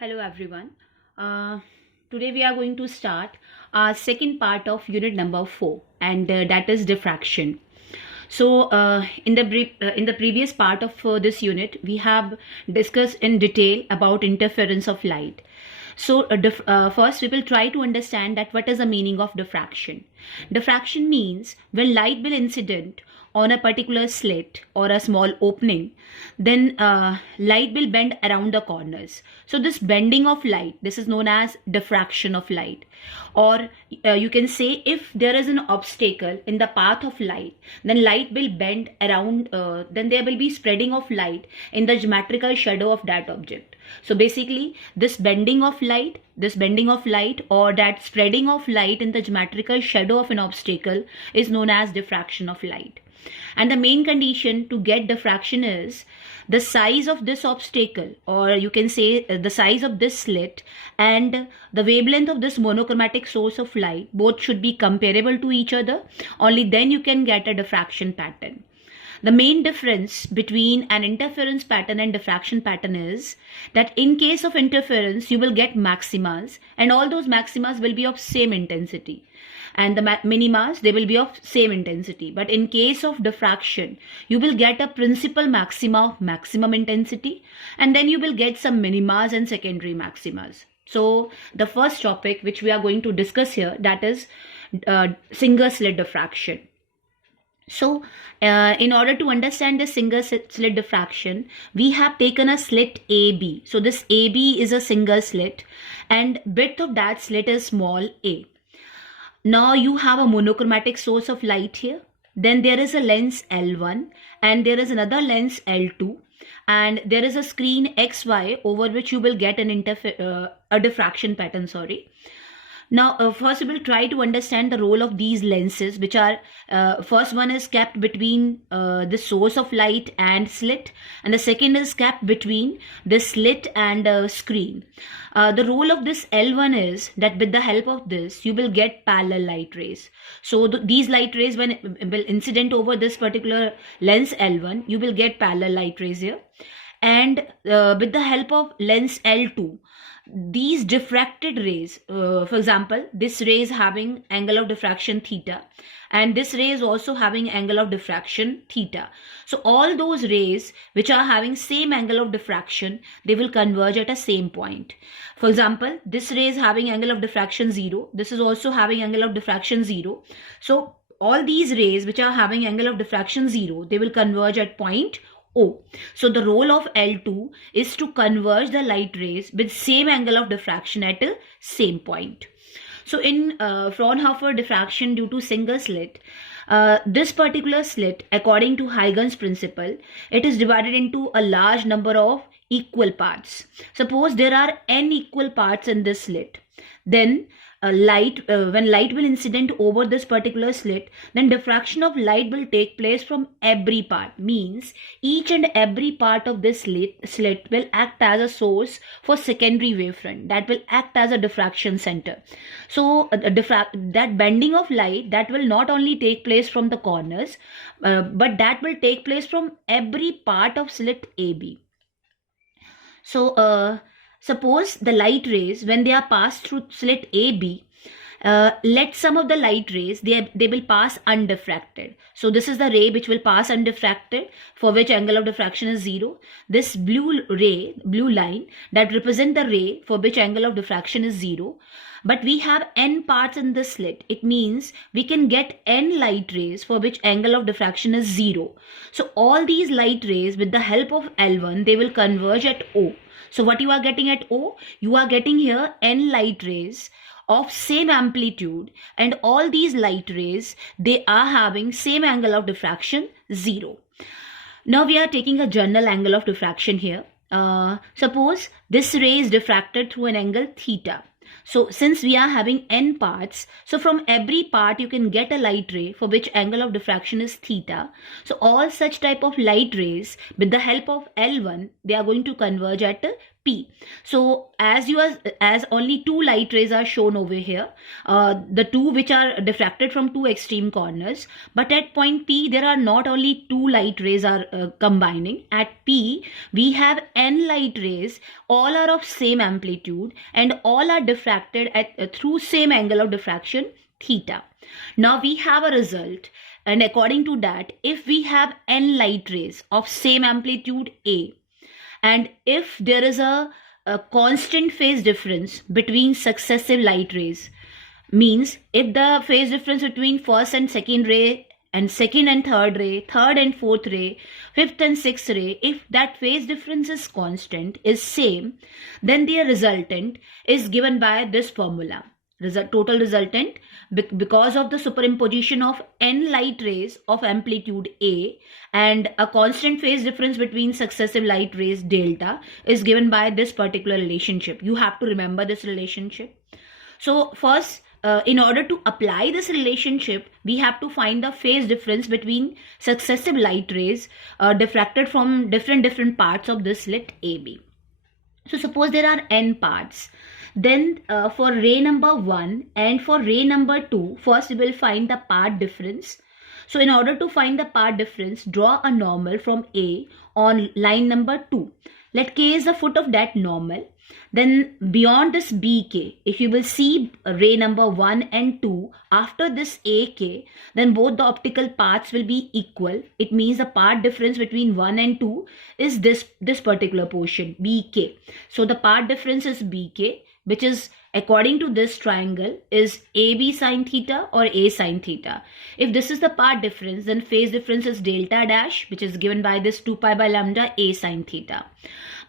Hello everyone. Uh, Today we are going to start our second part of unit number 4, and that is diffraction. In the previous part of this unit, we have discussed in detail about interference of light. First we will try to understand that what is the meaning of diffraction. Diffraction means when light will incident on a particular slit or a small opening, then light will bend around the corners. So this bending of light, this is known as diffraction of light. Or you can say, if there is an obstacle in the path of light, then light will bend around, then there will be spreading of light in the geometrical shadow of that object. So basically this bending of light or that spreading of light in the geometrical shadow of an obstacle is known as diffraction of light. And the main condition to get diffraction is the size of this obstacle, or you can say the size of this slit, and the wavelength of this monochromatic source of light, both should be comparable to each other. Only then you can get a diffraction pattern. The main difference between an interference pattern and diffraction pattern is that in case of interference, you will get maximas, and all those maximas will be of same intensity. And the minimas, they will be of same intensity. But in case of diffraction, you will get a principal maxima of maximum intensity, and then you will get some minimas and secondary maximas. So the first topic which we are going to discuss here, that is single slit diffraction. So in order to understand the single slit diffraction, we have taken a slit AB. So this AB is a single slit, and width of that slit is small a. Now you have a monochromatic source of light here. Then there is a lens L1, and there is another lens L2, and there is a screen XY over which you will get a diffraction pattern. Now, first we will try to understand the role of these lenses, which are, first one is kept between the source of light and slit, and the second is kept between the slit and screen. The role of this L1 is that with the help of this, you will get parallel light rays. So these light rays, when it will incident over this particular lens L1, you will get parallel light rays here. And with the help of lens L2, these diffracted rays, for example, this ray is having angle of diffraction theta, and this ray is also having angle of diffraction theta. So all those rays which are having same angle of diffraction, they will converge at a same point. For example, this ray is having angle of diffraction 0. This is also having angle of diffraction 0. So all these rays which are having angle of diffraction 0, they will converge at point O. So the role of L2 is to converge the light rays with same angle of diffraction at a same point. So in Fraunhofer diffraction due to single slit, this particular slit, according to Huygens principle, it is divided into a large number of equal parts. Suppose there are n equal parts in this slit, then when light will incident over this particular slit, then diffraction of light will take place from every part. Means each and every part of this slit will act as a source for secondary wavefront, that will act as a diffraction center. So that bending of light, that will not only take place from the corners, but that will take place from every part of slit AB. So suppose the light rays, when they are passed through slit AB, let some of the light rays, they will pass undiffracted. So this is the ray which will pass undiffracted, for which angle of diffraction is 0. This blue line, that represent the ray for which angle of diffraction is 0. But we have n parts in this slit. It means we can get n light rays for which angle of diffraction is 0. So all these light rays, with the help of L1, they will converge at O. So what you are getting at O? You are getting here n light rays of same amplitude, and all these light rays, they are having same angle of diffraction 0. Now we are taking a general angle of diffraction here. Suppose this ray is diffracted through an angle theta. So since we are having n parts, so from every part you can get a light ray for which angle of diffraction is theta. So all such type of light rays, with the help of L1, they are going to converge at P. So as only two light rays are shown over here, the two which are diffracted from two extreme corners, but at point P there are not only two light rays are combining. At P we have n light rays, all are of same amplitude and all are diffracted at through same angle of diffraction theta. Now we have a result, and according to that, if we have n light rays of same amplitude A, and if there is a constant phase difference between successive light rays, means if the phase difference between first and second ray and second and third ray, third and fourth ray, fifth and sixth ray, if that phase difference is constant, is same, then the resultant is given by this formula. Total resultant, because of the superimposition of n light rays of amplitude A and a constant phase difference between successive light rays delta, is given by this particular relationship. You have to remember this relationship. So first, in order to apply this relationship, we have to find the phase difference between successive light rays diffracted from different parts of this slit AB. So suppose there are n parts. Then for ray number 1 and for ray number 2, first we will find the part difference. So in order to find the part difference, draw a normal from A on line number 2. Let K is the foot of that normal. Then beyond this BK, if you will see ray number 1 and 2, after this AK, then both the optical paths will be equal. It means the part difference between 1 and 2 is this particular portion, BK. So the part difference is BK, which is, according to this triangle, is AB sine theta or A sine theta. If this is the part difference, then phase difference is delta dash, which is given by this 2 pi by lambda A sine theta.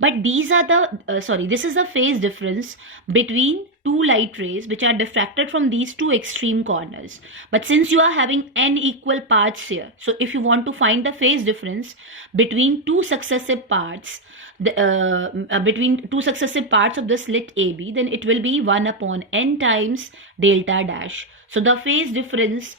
But these are the, this is the phase difference between two light rays which are diffracted from these two extreme corners. But since you are having n equal parts here, so if you want to find the phase difference between two successive parts, between two successive parts of the slit AB, then it will be 1 upon n times delta dash. So the phase difference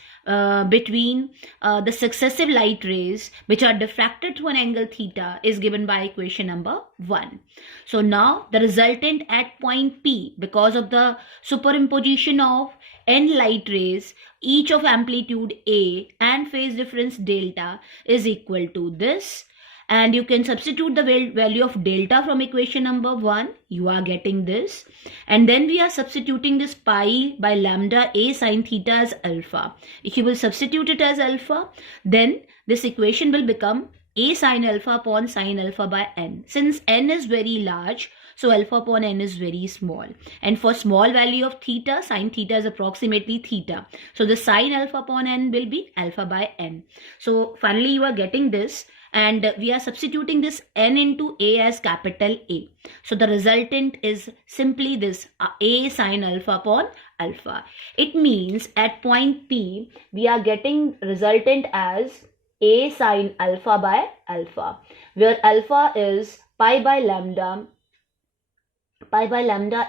between the successive light rays which are diffracted to an angle theta is given by equation number 1. So now the resultant at point P, because of the superimposition of n light rays, each of amplitude A and phase difference delta, is equal to this. And you can substitute the value of delta from equation number 1. You are getting this. And then we are substituting this pi by lambda A sine theta as alpha. If you will substitute it as alpha, then this equation will become A sine alpha upon sine alpha by n. Since n is very large, so alpha upon n is very small. And for small value of theta, sine theta is approximately theta. So the sine alpha upon n will be alpha by n. So finally you are getting this. And we are substituting this n into A as capital A. So the resultant is simply this A sine alpha upon alpha. It means at point P, we are getting resultant as A sine alpha by alpha, where alpha is pi by lambda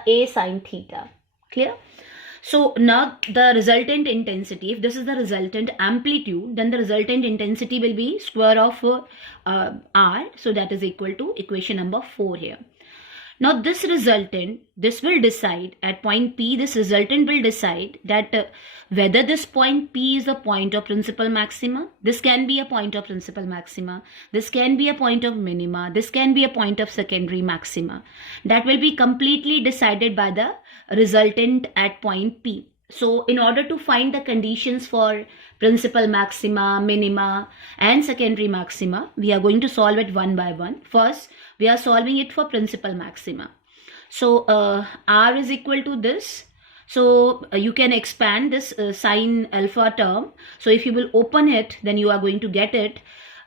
A sine theta. Clear? So now the resultant intensity, if this is the resultant amplitude, then the resultant intensity will be square of R. So that is equal to equation number 4 here. Now this resultant, this will decide at point P, this resultant will decide that whether this point P is a point of principal maxima. This can be a point of principal maxima. This can be a point of minima. This can be a point of secondary maxima. That will be completely decided by the resultant at point P. So in order to find the conditions for principal maxima, minima and secondary maxima, we are going to solve it one by one. First, we are solving it for principal maxima. So R is equal to this. So you can expand this sine alpha term. So if you will open it, then you are going to get it.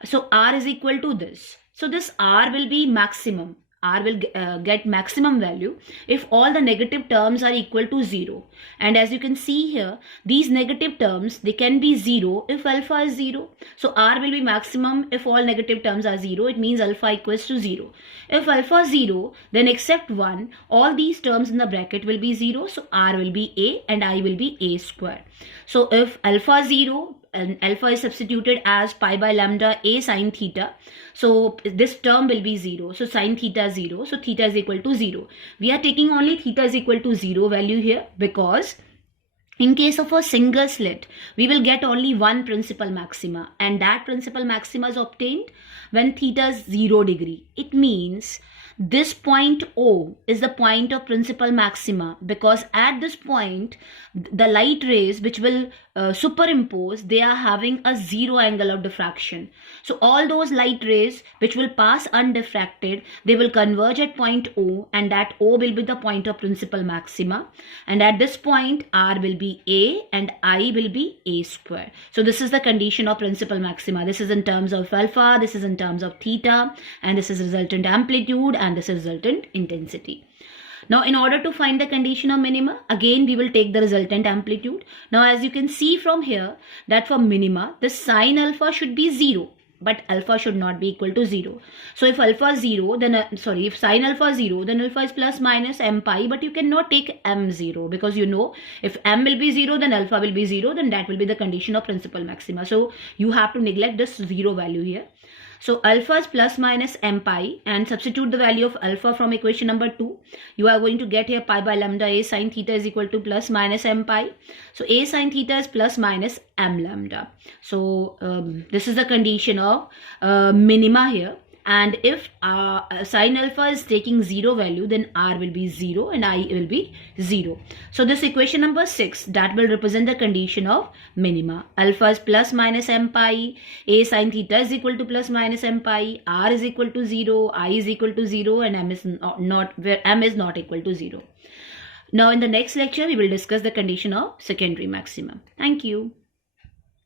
So R is equal to this. So this R will be maximum. R will get maximum value if all the negative terms are equal to 0. And as you can see here, these negative terms, they can be 0 if alpha is 0. So R will be maximum if all negative terms are 0. It means alpha equals to 0. If alpha is 0, then except 1, all these terms in the bracket will be 0. So R will be A and I will be A square. So if alpha is 0, and alpha is substituted as pi by lambda A sine theta. So this term will be 0. So sine theta is 0. So theta is equal to 0. We are taking only theta is equal to 0 value here because in case of a single slit, we will get only one principal maxima, and that principal maxima is obtained when theta is 0 degree. It means this point O is the point of principal maxima, because at this point the light rays which will superimpose, they are having a 0 angle of diffraction. So all those light rays which will pass undiffracted, they will converge at point O, and that O will be the point of principal maxima, and at this point R will be A and I will be A square. So this is the condition of principal maxima. This is in terms of alpha, this is in terms of theta, and this is resultant amplitude, and this is resultant intensity. Now in order to find the condition of minima, again we will take the resultant amplitude. Now as you can see from here that for minima, the sine alpha should be 0, but alpha should not be equal to 0. So if alpha is 0, then if sine alpha is 0, then alpha is plus minus m pi, but you cannot take m 0, because you know if m will be 0, then alpha will be 0, then that will be the condition of principal maxima. So you have to neglect this 0 value here. So alpha is plus minus m pi, and substitute the value of alpha from equation number 2. You are going to get here pi by lambda A sine theta is equal to plus minus m pi. So A sine theta is plus minus m lambda. So this is the condition of minima here. And if sine alpha is taking 0 value, then R will be 0 and I will be 0. So this equation number 6, that will represent the condition of minima. Alpha is plus minus m pi, A sine theta is equal to plus minus m pi, R is equal to 0, I is equal to 0, and m is not equal to 0. Now in the next lecture, we will discuss the condition of secondary maximum. Thank you.